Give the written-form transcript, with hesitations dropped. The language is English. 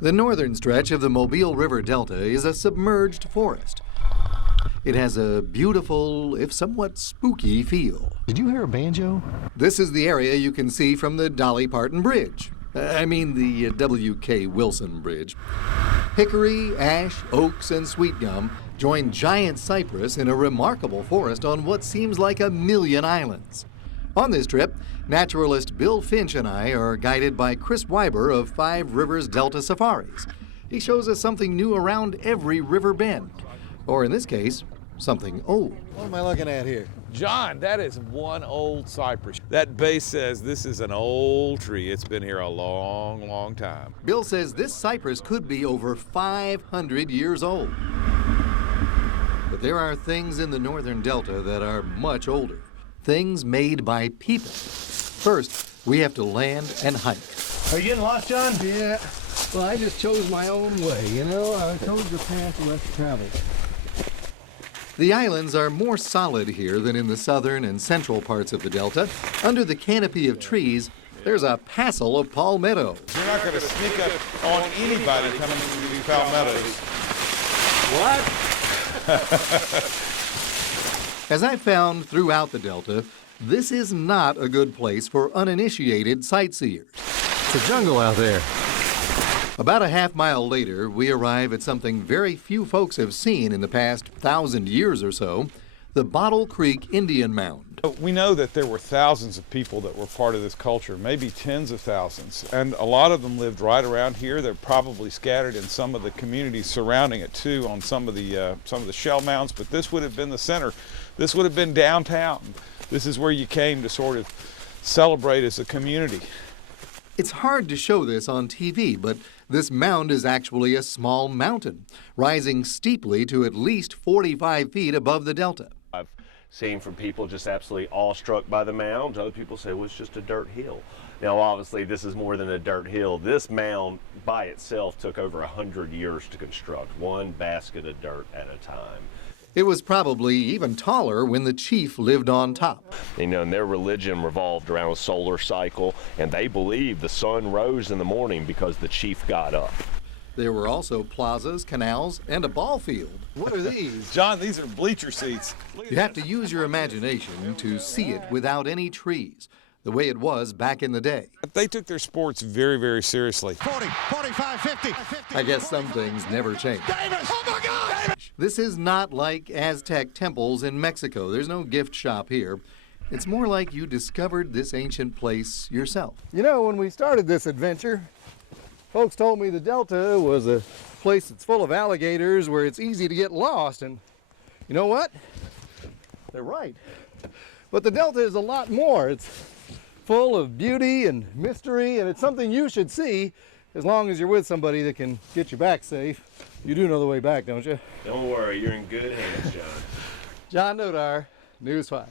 The northern stretch of the Mobile River Delta is a submerged forest. It has a beautiful, if somewhat spooky feel. Did you hear a banjo? This is the area you can see from the Dolly Parton Bridge. I mean the W.K. Wilson Bridge. Hickory, ash, oaks, and sweet gum join giant cypress in a remarkable forest on what seems like 1,000,000 islands. On this trip, naturalist Bill Finch and I are guided by Chris Weiber of Five Rivers Delta Safaris. He shows us something new around every river bend, or in this case, something old. What am I looking at here? John, that is one old cypress. That base says this is an old tree. It's been here a long, long time. Bill says this cypress could be over 500 years old. But there are things in the northern delta that are much older. Things made by people. First, we have to land and hike. Are you getting lost, John? Yeah. Well, I just chose my own way, you know? I chose the path less traveled. The islands are more solid here than in the southern and central parts of the delta. Under the canopy of trees, there's a passel of palmetto. You're not going to sneak up on anybody coming into these palmettos. What? As I've found throughout the delta, this is not a good place for uninitiated sightseers. It's a jungle out there. About a half-mile later, we arrive at something very few folks have seen in the past 1,000 years or so, the Bottle Creek Indian Mound. We know that there were thousands of people that were part of this culture, maybe tens of thousands, and a lot of them lived right around here. They're probably scattered in some of the communities surrounding it too, on some of the shell mounds, but this would have been the center. This would have been downtown. This is where you came to sort of celebrate as a community. It's hard to show this on TV, but this mound is actually a small mountain, rising steeply to at least 45 feet above the delta. I've seen from people just absolutely awestruck by the mound. Other people say, well, it's just a dirt hill. Now, obviously, this is more than a dirt hill. This mound by itself took over 100 years to construct, one basket of dirt at a time. It was probably even taller when the chief lived on top. You know, and their religion revolved around a solar cycle, and they believed the sun rose in the morning because the chief got up. There were also plazas, canals, and a ball field. What are these? John, these are bleacher seats. You have to use your imagination to see it without any trees, the way it was back in the day. They took their sports very, very seriously. 40, 45, 50. I guess some things never change. Davis! Oh, my God! This is not like Aztec temples in Mexico. There's no gift shop here. It's more like you discovered this ancient place yourself. You know, when we started this adventure, folks told me the Delta was a place that's full of alligators where it's easy to get lost. And you know what? They're right. But the Delta is a lot more. It's full of beauty and mystery, and it's something you should see as long as you're with somebody that can get you back safe. You do know the way back, don't you? Don't worry, you're in good hands, John. John Nodar, News 5.